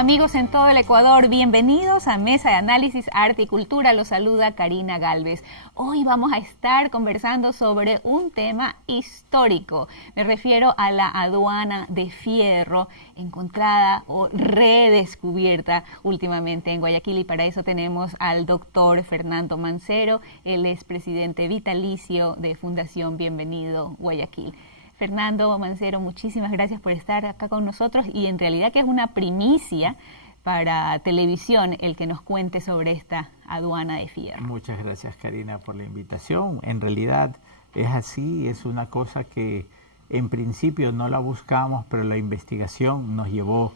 Amigos en todo el Ecuador, bienvenidos a Mesa de Análisis, Arte y Cultura. Los saluda Karina Galvez. Hoy vamos a estar conversando sobre un tema histórico. Me refiero a la aduana de Fierro, encontrada o redescubierta últimamente en Guayaquil. Y para eso tenemos al doctor Fernando Mancero. Él es presidente vitalicio de Fundación Bienvenido Guayaquil. Fernando Mancero, muchísimas gracias por estar acá con nosotros y en realidad que es una primicia para televisión el que nos cuente sobre esta aduana de Fierro. Muchas gracias, Karina, por la invitación. En realidad es así, es una cosa que en principio no la buscamos, pero la investigación nos llevó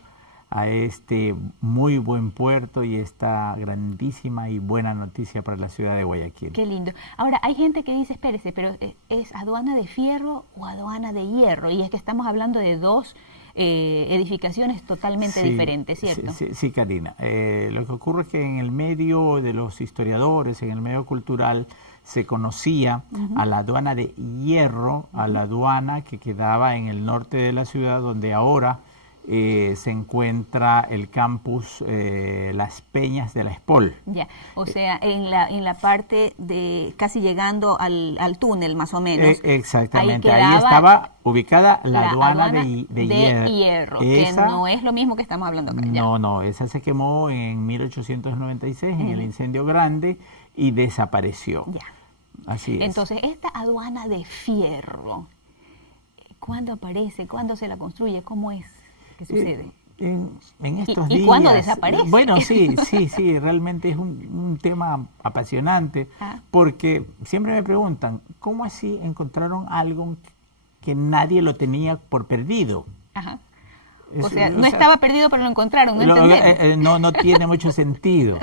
a este muy buen puerto y esta grandísima y buena noticia para la ciudad de Guayaquil. Qué lindo. Ahora, hay gente que dice, espérese, pero ¿es aduana de fierro o aduana de hierro? Y es que estamos hablando de dos edificaciones totalmente diferentes, ¿cierto? Sí, Karina. Lo que ocurre es que en el medio de los historiadores, en el medio cultural, se conocía a la aduana de hierro, a la aduana que quedaba en el norte de la ciudad, donde ahora se encuentra el campus Las Peñas de la Espol. Ya, o sea, en la parte de casi llegando al túnel más o menos. Exactamente, ahí estaba ubicada la aduana de hierro, esa, que no es lo mismo que estamos hablando acá. No, esa se quemó en 1896 en el incendio grande y desapareció. Ya. Así es. Entonces, esta aduana de Fierro, ¿cuándo aparece? ¿Cuándo se la construye? ¿Cómo es? ¿Qué sucede? En estos días. ¿Y cuándo desaparece? Bueno, sí, realmente es un tema apasionante, porque siempre me preguntan, ¿cómo así encontraron algo que nadie lo tenía por perdido? Ajá. O sea, no estaba perdido, pero lo encontraron, no tiene mucho sentido.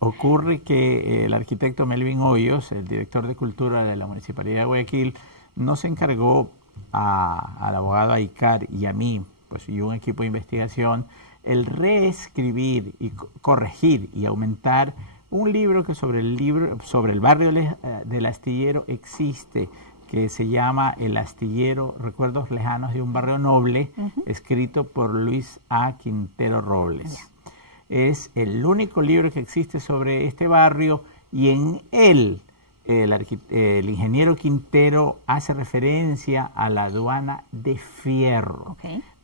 Ocurre que el arquitecto Melvin Hoyos, el director de Cultura de la Municipalidad de Guayaquil, nos encargó al abogado Aycar y a mí, pues, y un equipo de investigación, el reescribir y corregir y aumentar un libro que sobre el barrio del Astillero existe, que se llama El Astillero, Recuerdos Lejanos de un Barrio Noble, escrito por Luis A. Quintero Robles. Es el único libro que existe sobre este barrio y en él el ingeniero Quintero hace referencia a la aduana de Fierro,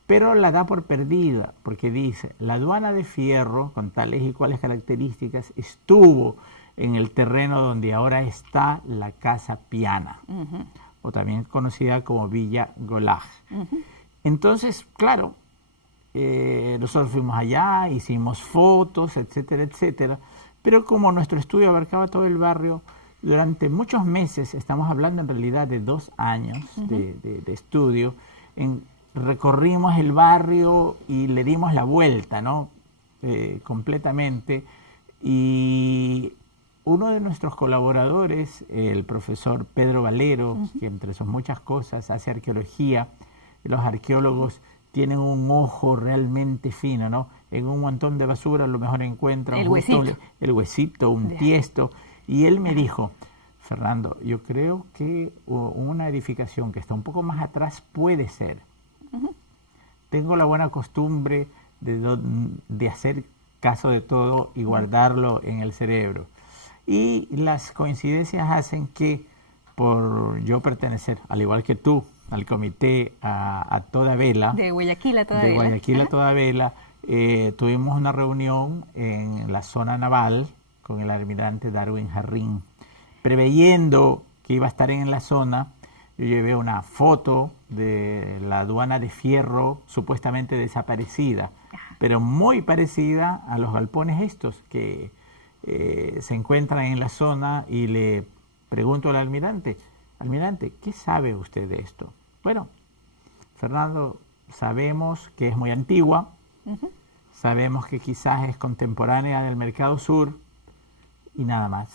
pero la da por perdida, porque dice, la aduana de Fierro, con tales y cuales características, estuvo en el terreno donde ahora está la Casa Piana, o también conocida como Villa Golaj. Entonces, claro, nosotros fuimos allá, hicimos fotos, etcétera, etcétera, pero como nuestro estudio abarcaba todo el barrio, durante muchos meses, estamos hablando en realidad de 2 años de estudio, recorrimos el barrio y le dimos la vuelta, ¿no? Completamente. Y uno de nuestros colaboradores, el profesor Pedro Valero, que entre sus muchas cosas hace arqueología, los arqueólogos tienen un ojo realmente fino, ¿no? En un montón de basura a lo mejor encuentran el huesito, un tiesto. Y él me dijo, Fernando, yo creo que una edificación que está un poco más atrás puede ser. Tengo la buena costumbre de hacer caso de todo y guardarlo en el cerebro. Y las coincidencias hacen que, por yo pertenecer, al igual que tú, al comité a toda vela, de Guayaquil a toda vela, tuvimos una reunión en la zona naval con el almirante Darwin Jarrín, preveyendo que iba a estar en la zona. Yo llevé una foto de la aduana de Fierro supuestamente desaparecida, pero muy parecida a los galpones estos que se encuentran en la zona, y le pregunto al almirante, ¿qué sabe usted de esto? Bueno, Fernando, sabemos que es muy antigua, sabemos que quizás es contemporánea del Mercado Sur y nada más.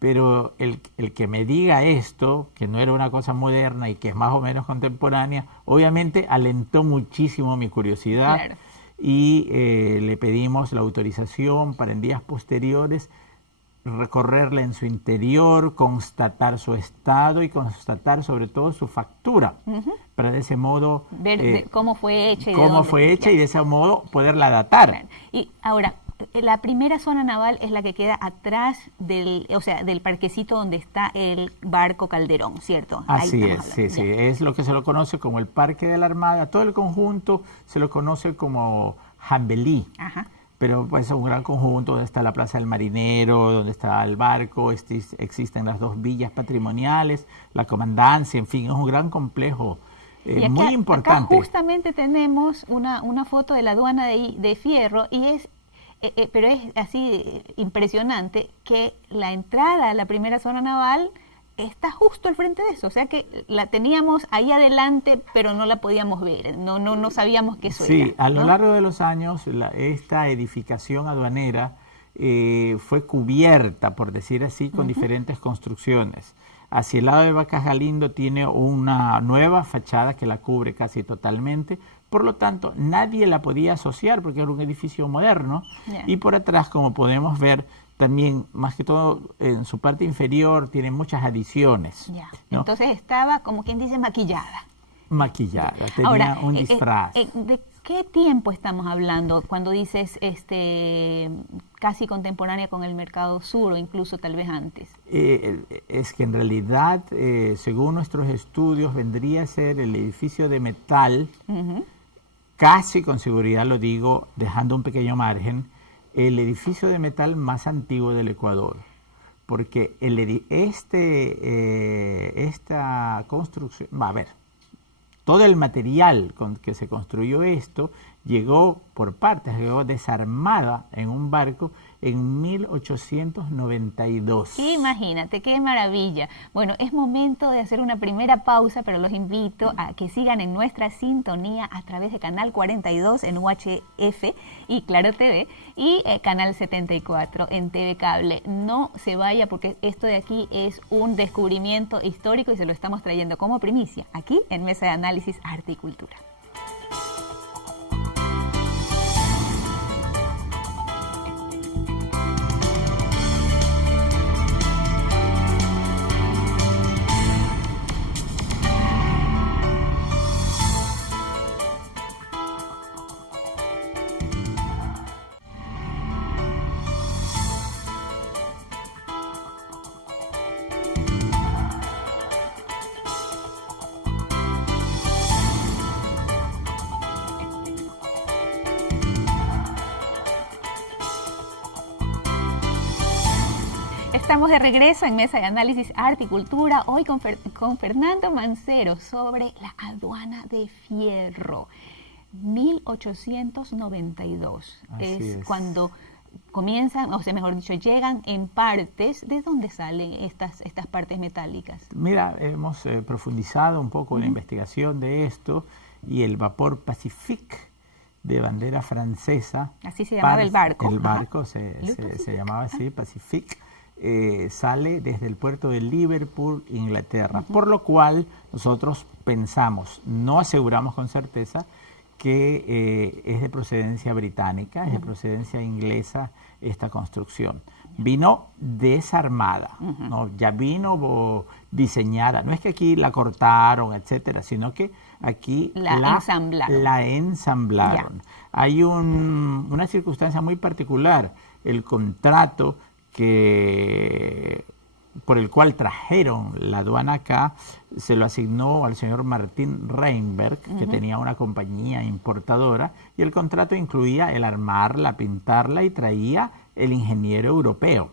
Pero el que me diga esto, que no era una cosa moderna y que es más o menos contemporánea, obviamente alentó muchísimo mi curiosidad. Claro. Y le pedimos la autorización para en días posteriores recorrerla en su interior, constatar su estado y constatar sobre todo su factura, para de ese modo ver cómo fue hecha y de ese modo poderla datar. Claro. Y ahora, la primera zona naval es la que queda atrás del parquecito donde está el barco Calderón, ¿cierto? Así es, sí, es lo que se lo conoce como el Parque de la Armada. Todo el conjunto se lo conoce como Jambelí. Ajá. Pero pues es un gran conjunto donde está la Plaza del Marinero, donde está el barco, existen las dos villas patrimoniales, la comandancia, en fin, es un gran complejo muy importante. Acá justamente tenemos una foto de la aduana de Fierro y pero es así impresionante que la entrada a la primera zona naval está justo al frente de eso, o sea que la teníamos ahí adelante, pero no la podíamos ver, no sabíamos que eso era. Sí, a lo largo de los años esta edificación aduanera fue cubierta, por decir así, con diferentes construcciones. Hacia el lado de Vacas Galindo tiene una nueva fachada que la cubre casi totalmente, por lo tanto nadie la podía asociar porque era un edificio moderno. Y por atrás, como podemos ver, también, más que todo, en su parte inferior tiene muchas adiciones. ¿No? Entonces estaba, como quien dice, maquillada. Maquillada, tenía un disfraz. ¿De qué tiempo estamos hablando cuando dices casi contemporánea con el Mercado Sur o incluso tal vez antes? Es que en realidad, según nuestros estudios, vendría a ser el edificio de metal, casi con seguridad lo digo, dejando un pequeño margen, el edificio de metal más antiguo del Ecuador, porque esta construcción, todo el material con que se construyó esto llegó por partes, llegó desarmada en un barco en 1892. Imagínate, qué maravilla. Bueno, es momento de hacer una primera pausa, pero los invito a que sigan en nuestra sintonía a través de Canal 42 en UHF y Claro TV y Canal 74 en TV Cable. No se vaya porque esto de aquí es un descubrimiento histórico y se lo estamos trayendo como primicia aquí en Mesa de Análisis Arte y Cultura. Estamos de regreso en Mesa de Análisis Arte y Cultura, hoy con Fernando Mancero sobre la aduana de Fierro. 1892 es cuando comienzan, o sea, mejor dicho, llegan en partes. ¿De dónde salen estas partes metálicas? Mira, hemos profundizado un poco en la investigación de esto y el vapor Pacifique de bandera francesa. Así se llamaba el barco. El barco se llamaba así, Pacifique. Sale desde el puerto de Liverpool, Inglaterra, por lo cual nosotros pensamos, no aseguramos con certeza, que es de procedencia británica, es de procedencia inglesa esta construcción. Vino desarmada, ¿no? Ya vino diseñada, no es que aquí la cortaron, etcétera, sino que aquí la ensamblaron. Hay una circunstancia muy particular, el contrato por el cual trajeron la aduana acá, se lo asignó al señor Martín Reinberg, que tenía una compañía importadora, y el contrato incluía el armarla, pintarla y traía el ingeniero europeo.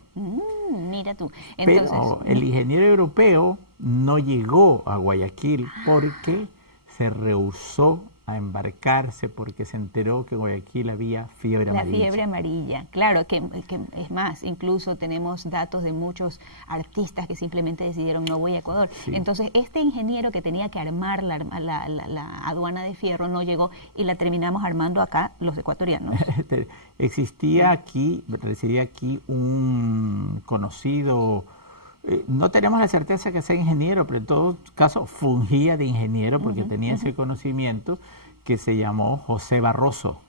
Mira tú. Entonces, pero el ingeniero europeo no llegó a Guayaquil porque se rehusó a embarcarse porque se enteró que en Guayaquil había fiebre amarilla. La fiebre amarilla, claro, que es más, incluso tenemos datos de muchos artistas que simplemente decidieron no voy a Ecuador. Sí. Entonces, este ingeniero que tenía que armar la aduana de Fierro no llegó y la terminamos armando acá los ecuatorianos. Residía aquí un conocido, no tenemos la certeza que sea ingeniero, pero en todo caso fungía de ingeniero porque tenía ese conocimiento, que se llamó José Barroso.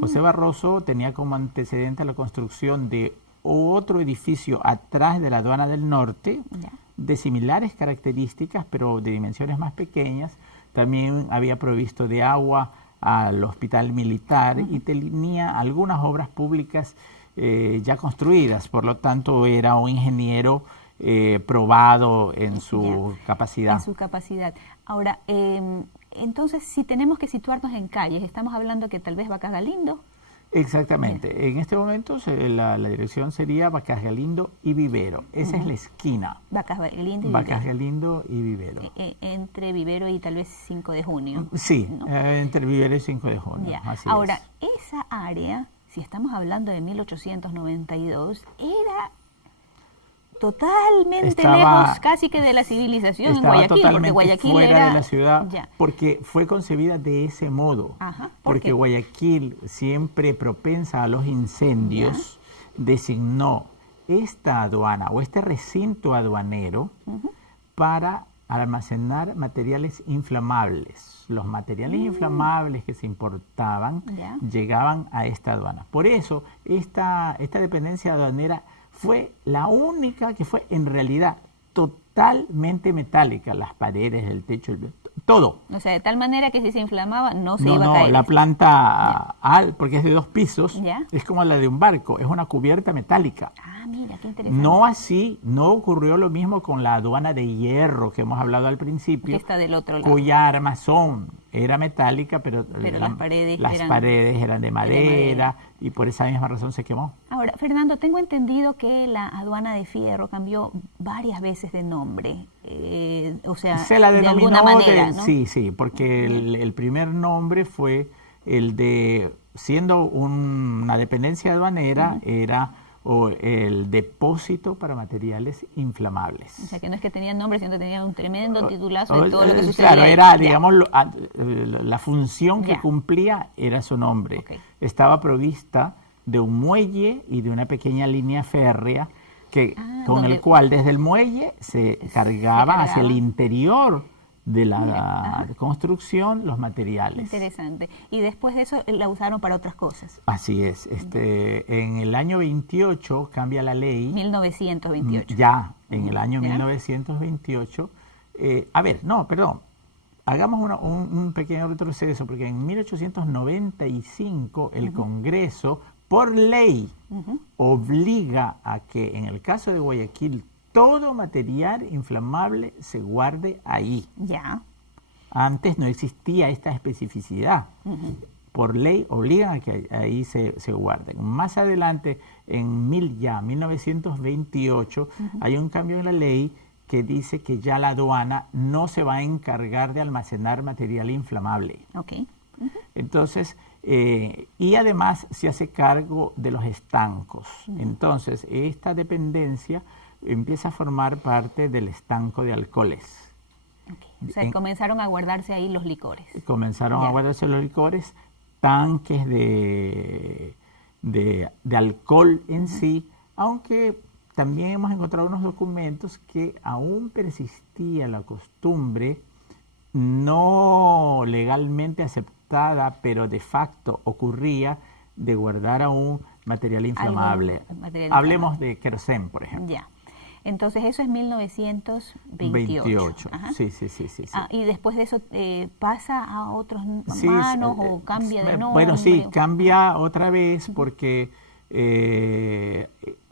José Barroso tenía como antecedente la construcción de otro edificio atrás de la aduana del norte, Ya. de similares características, pero de dimensiones más pequeñas. También había provisto de agua al hospital militar y tenía algunas obras públicas ya construidas. Por lo tanto, era un ingeniero probado en su capacidad. En su capacidad. Ahora, entonces, si tenemos que situarnos en calles, estamos hablando que tal vez Vacas Galindo. Exactamente. En este momento la dirección sería Vacas Galindo y Vivero. Esa es la esquina. Vacas Galindo y Vacas Vivero. Galindo y Vivero. Entre Vivero y tal vez 5 de junio. Sí, ¿no? entre Vivero y 5 de junio. Ya. Así Ahora, es. esa área, si estamos hablando de 1892, era totalmente Estaba- lejos casi que de la civilización en Estaba Guayaquil, porque totalmente Guayaquil fuera era de la ciudad ya. porque fue concebida de ese modo. Ajá, ¿por porque qué? Guayaquil, siempre propensa a los incendios, designó esta aduana o este recinto aduanero para almacenar materiales inflamables. Los materiales inflamables que se importaban Ya. llegaban a esta aduana. Por eso, esta dependencia aduanera fue la única que fue en realidad totalmente metálica. Las paredes, el techo, todo. O sea, de tal manera que si se inflamaba no se No, iba a no, caer. la planta, porque es de 2 pisos, Ya. es como la de un barco, es una cubierta metálica. Ah, mira, qué interesante. No así, no ocurrió lo mismo con la aduana de hierro que hemos hablado al principio, Que está del otro lado. cuya armazón era metálica, pero las paredes eran de madera y por esa misma razón se quemó. Ahora, Fernando, tengo entendido que la aduana de Fierro cambió varias veces de nombre. O sea, Se la de denominó alguna manera, ¿no? Sí, porque el primer nombre fue el de, siendo una dependencia aduanera, era el depósito para materiales inflamables. O sea, que no es que tenían nombre, sino que tenían un tremendo titulazo de todo lo que sucedía. Claro, ahí. era, Ya. digamos, la función que Ya. cumplía era su nombre. Ok. Estaba provista de un muelle y de una pequeña línea férrea con donde- el cual desde el muelle se cargaba hacia el cargaba. interior de la construcción los materiales. Interesante. Y después de eso la usaron para otras cosas. Así es. En el año 28 cambia la ley. 1928. Ya, en el año Ya. 1928. Perdón. Hagamos un pequeño retroceso, porque en 1895 el Congreso, por ley, obliga a que en el caso de Guayaquil todo material inflamable se guarde ahí. Ya. Antes no existía esta especificidad. Por ley obligan a que ahí se guarden. Más adelante, en 1928, hay un cambio en la ley que dice que ya la aduana no se va a encargar de almacenar material inflamable. Ok. Entonces, y además se hace cargo de los estancos. Entonces, esta dependencia empieza a formar parte del estanco de alcoholes. Ok. O sea, comenzaron a guardarse ahí los licores. Comenzaron Ya. a guardarse los licores, tanques de alcohol en sí, aunque también hemos encontrado unos documentos que aún persistía la costumbre no legalmente aceptada, pero de facto ocurría, de guardar aún material inflamable. material Hablemos de querosén, por ejemplo. Ya. Entonces eso es 1928. 28. Ajá. Sí. Y después de eso pasa a otros Sí, manos o cambia de nombre. Bueno, sí, cambia otra vez porque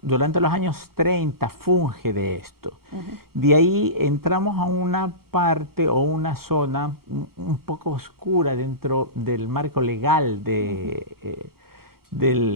durante los años 30 funge de esto. De ahí entramos a una parte o una zona un poco oscura dentro del marco legal del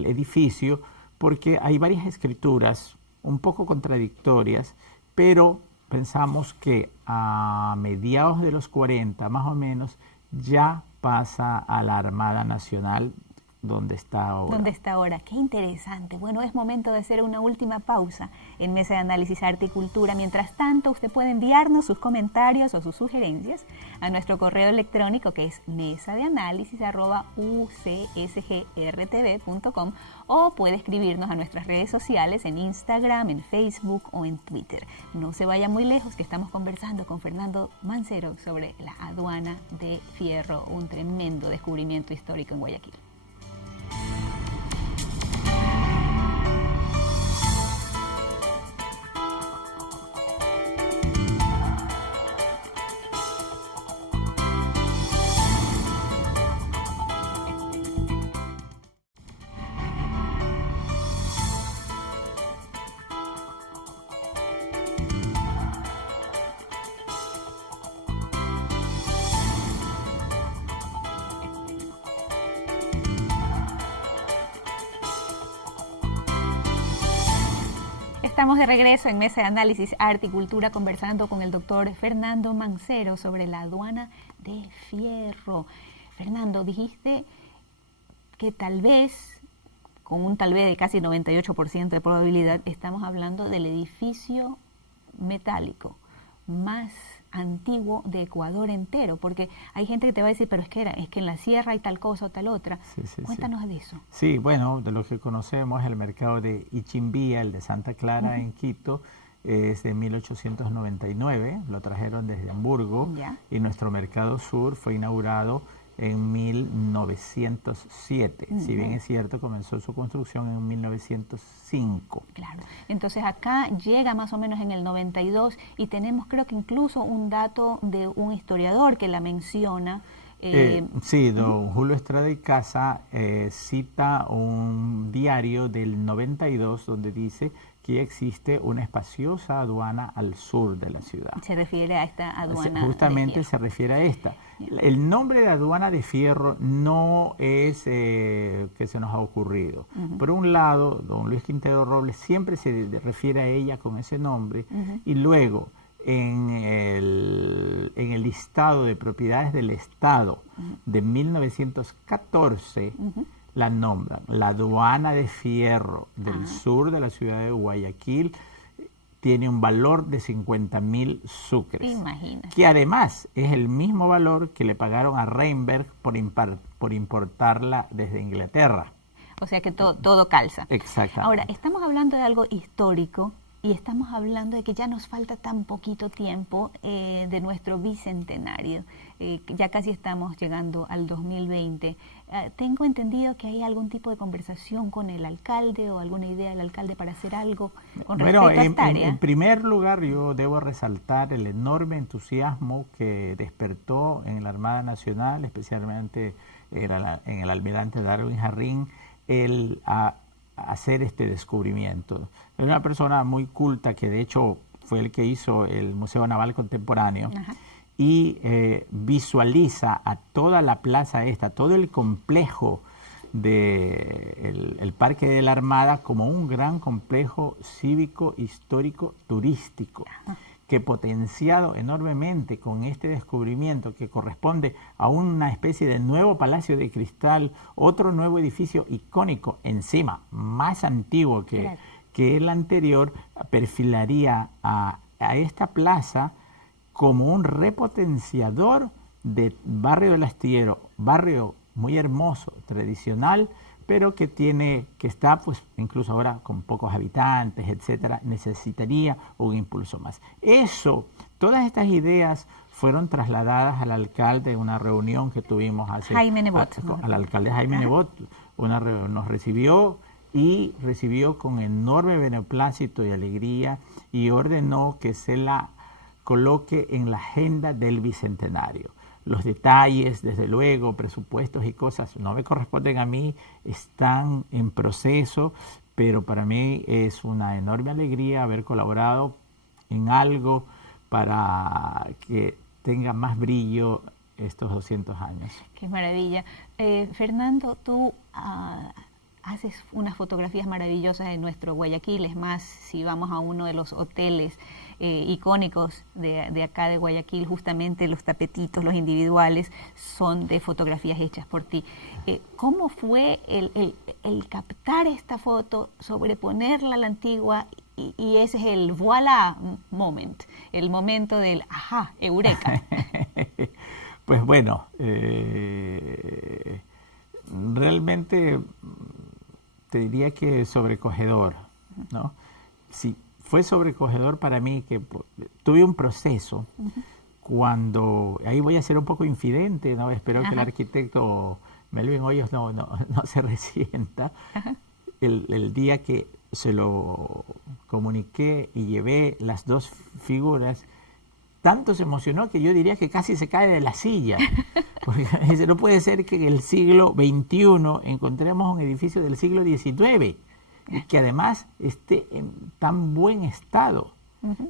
edificio, porque hay varias escrituras un poco contradictorias, pero pensamos que a mediados de los 40, más o menos, ya pasa a la Armada Nacional, donde está ahora. ¿Dónde está ahora? Qué interesante. Bueno, es momento de hacer una última pausa en Mesa de Análisis Arte y Cultura. Mientras tanto, usted puede enviarnos sus comentarios o sus sugerencias a nuestro correo electrónico, que es mesadeanálisis@ucsgrtv.com, o puede escribirnos a nuestras redes sociales en Instagram, en Facebook o en Twitter. No se vaya muy lejos, que estamos conversando con Fernando Mancero sobre la aduana de Fierro, un tremendo descubrimiento histórico en Guayaquil. estamos de regreso en Mesa de Análisis, Arte y Cultura, conversando con el doctor Fernando Mancero sobre la aduana de Fierro. Fernando, dijiste que tal vez, con un tal vez de casi 98% de probabilidad, estamos hablando del edificio metálico más antiguo de Ecuador entero, porque hay gente que te va a decir, pero es que en la sierra hay tal cosa o tal otra. Cuéntanos de eso. Sí, bueno, de lo que conocemos, el mercado de Ichimbía, el de Santa Clara en Quito, es de 1899, lo trajeron desde Hamburgo, y nuestro mercado sur fue inaugurado en 1907. Si bien es cierto, comenzó su construcción en 1905. Claro. Entonces acá llega más o menos en el 92 y tenemos creo que incluso un dato de un historiador que la menciona. Sí, don Julio Estrada y Casa cita un diario del 92 donde dice que existe una espaciosa aduana al sur de la ciudad. Se refiere a esta aduana. Justamente se refiere a esta. El nombre de aduana de Fierro no es que se nos ha ocurrido. Por un lado, don Luis Quintero Robles siempre se refiere a ella con ese nombre, y luego en el listado de propiedades del Estado de 1914, la nombran. La aduana de Fierro del sur de la ciudad de Guayaquil tiene un valor de 50.000 sucres. Imagínate. Que además es el mismo valor que le pagaron a Reinberg por importarla desde Inglaterra. O sea que todo calza. Exactamente. Ahora, estamos hablando de algo histórico y estamos hablando de que ya nos falta tan poquito tiempo de nuestro bicentenario. Ya casi estamos llegando al 2020. Tengo entendido que hay algún tipo de conversación con el alcalde o alguna idea del alcalde para hacer algo con respecto a esta área. En primer lugar, yo debo resaltar el enorme entusiasmo que despertó en la Armada Nacional, especialmente en el almirante Darwin Jarrín, el hacer este descubrimiento. Es una persona muy culta que de hecho fue el que hizo el Museo Naval Contemporáneo. Y visualiza a toda la plaza esta, todo el complejo del Parque de la Armada como un gran complejo cívico, histórico, turístico, que potenciado enormemente con este descubrimiento que corresponde a una especie de nuevo Palacio de Cristal, otro nuevo edificio icónico, encima más antiguo que el anterior, perfilaría a esta plaza como un repotenciador del barrio del Astillero, barrio muy hermoso, tradicional, pero que está pues incluso ahora con pocos habitantes, etcétera, necesitaría un impulso más. Todas estas ideas fueron trasladadas al alcalde en una reunión que tuvimos Jaime Nebot. Al alcalde Jaime Nebot, nos recibió con enorme beneplácito y alegría y ordenó que se la coloque en la agenda del Bicentenario. Los detalles, desde luego, presupuestos y cosas no me corresponden a mí, están en proceso, pero para mí es una enorme alegría haber colaborado en algo para que tenga más brillo estos 200 años. Qué maravilla. Fernando, tú haces unas fotografías maravillosas de nuestro Guayaquil. Es más, si vamos a uno de los hoteles icónicos de acá de Guayaquil, justamente los tapetitos, los individuales, son de fotografías hechas por ti. ¿Cómo fue el captar esta foto, sobreponerla a la antigua, y ese es el voilà moment, el momento del ajá, eureka? Pues bueno, realmente te diría que sobrecogedor, ¿no? Sí, fue sobrecogedor para mí, que tuve un proceso cuando, ahí voy a ser un poco infidente, ¿no? Espero que el arquitecto Melvin Hoyos no se resienta. El día que se lo comuniqué y llevé las dos figuras, tanto se emocionó que yo diría que casi se cae de la silla. Porque dice, no puede ser que en el siglo XXI encontremos un edificio del siglo XIX y que además esté en tan buen estado.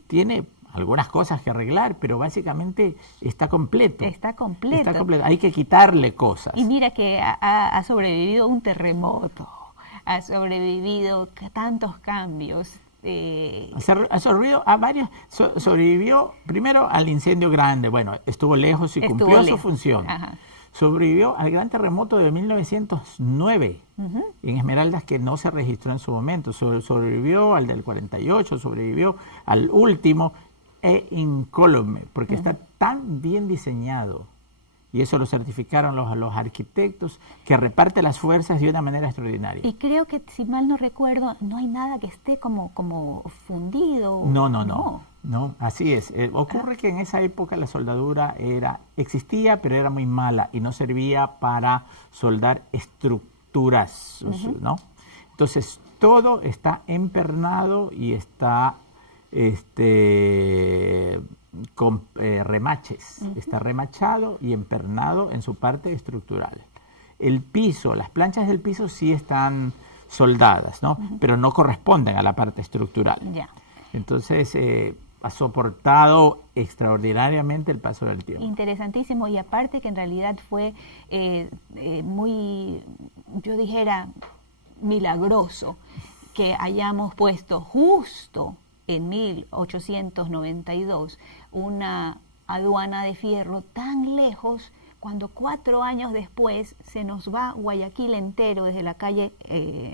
Tiene algunas cosas que arreglar, pero básicamente está completo. Está completo. Hay que quitarle cosas. Y mira que ha sobrevivido un terremoto, ha sobrevivido tantos cambios. Sobrevivió a varios, sobrevivió primero al incendio grande, bueno, estuvo lejos y cumplió su función. Ajá. Sobrevivió al gran terremoto de 1909 en Esmeraldas, que no se registró en su momento. Sobrevivió al del 48, sobrevivió al último, e incólume, porque está tan bien diseñado, y eso lo certificaron los arquitectos, que reparte las fuerzas de una manera extraordinaria. Y creo que, si mal no recuerdo, no hay nada que esté como fundido. No, así es. Ocurre que en esa época la soldadura existía, pero era muy mala y no servía para soldar estructuras, ¿no? Entonces, todo está empernado y está con remaches. Está remachado y empernado en su parte estructural. El piso, las planchas del piso sí están soldadas, ¿no? Pero no corresponden a la parte estructural. Ya. Entonces, ha soportado extraordinariamente el paso del tiempo. Interesantísimo, y aparte que en realidad fue muy, yo dijera, milagroso que hayamos puesto justo en 1892 una aduana de fierro tan lejos, cuando 4 años después se nos va Guayaquil entero desde la calle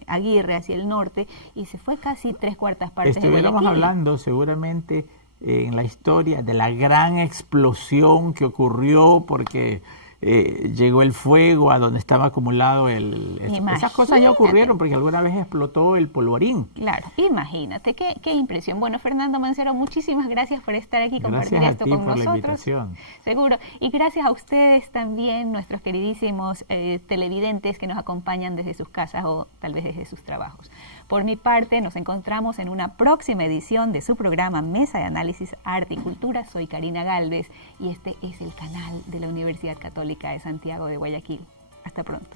Aguirre hacia el norte, y se fue casi 3/4 partes de Guayaquil. Estuviéramos hablando seguramente en la historia de la gran explosión que ocurrió porque llegó el fuego a donde estaba acumulado esas cosas ya ocurrieron porque alguna vez explotó el polvorín. Claro, imagínate, qué impresión. Bueno, Fernando Mancero, muchísimas gracias por estar aquí y compartir esto con nosotros. La invitación. Seguro. Y gracias a ustedes también, nuestros queridísimos televidentes que nos acompañan desde sus casas o tal vez desde sus trabajos. Por mi parte, nos encontramos en una próxima edición de su programa Mesa de Análisis, Arte y Cultura. Soy Karina Galvez y este es el canal de la Universidad Católica de Santiago de Guayaquil. Hasta pronto.